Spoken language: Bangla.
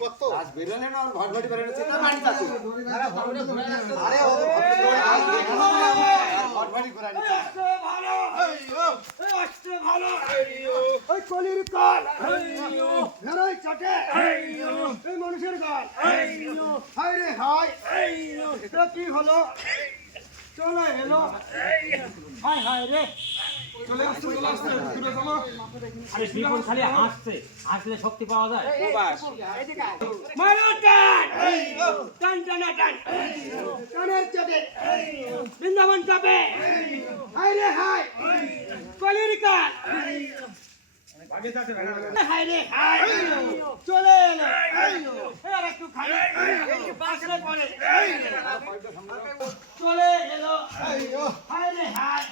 কত আজ বেরোলে না আর ঘর ঘড়ি বেরোলে চিন্তা বাড়ি যাচ্ছে আরে ও তো ঘর ঘড়ি ঘোরা নিচ্ছে ভালো আসছে ভালো ওই কলির কাল ভেড়াই চাটে এই মানুষের গাল হায় রে হায় এটা কি হলো চলে এলো হায় হায় রে চলে আসছে দূরে চলো আরে বিপুল খালি হাসলে শক্তি পাওয়া যায় মারো টান টান টান টান টানের চাপে বৃন্দাবন চাপে হায় রে হায় কলির কাল হায় রে হায় চলে এলো আর একটু খালি পাশে পড়ে চলে এলো হায় রে হায়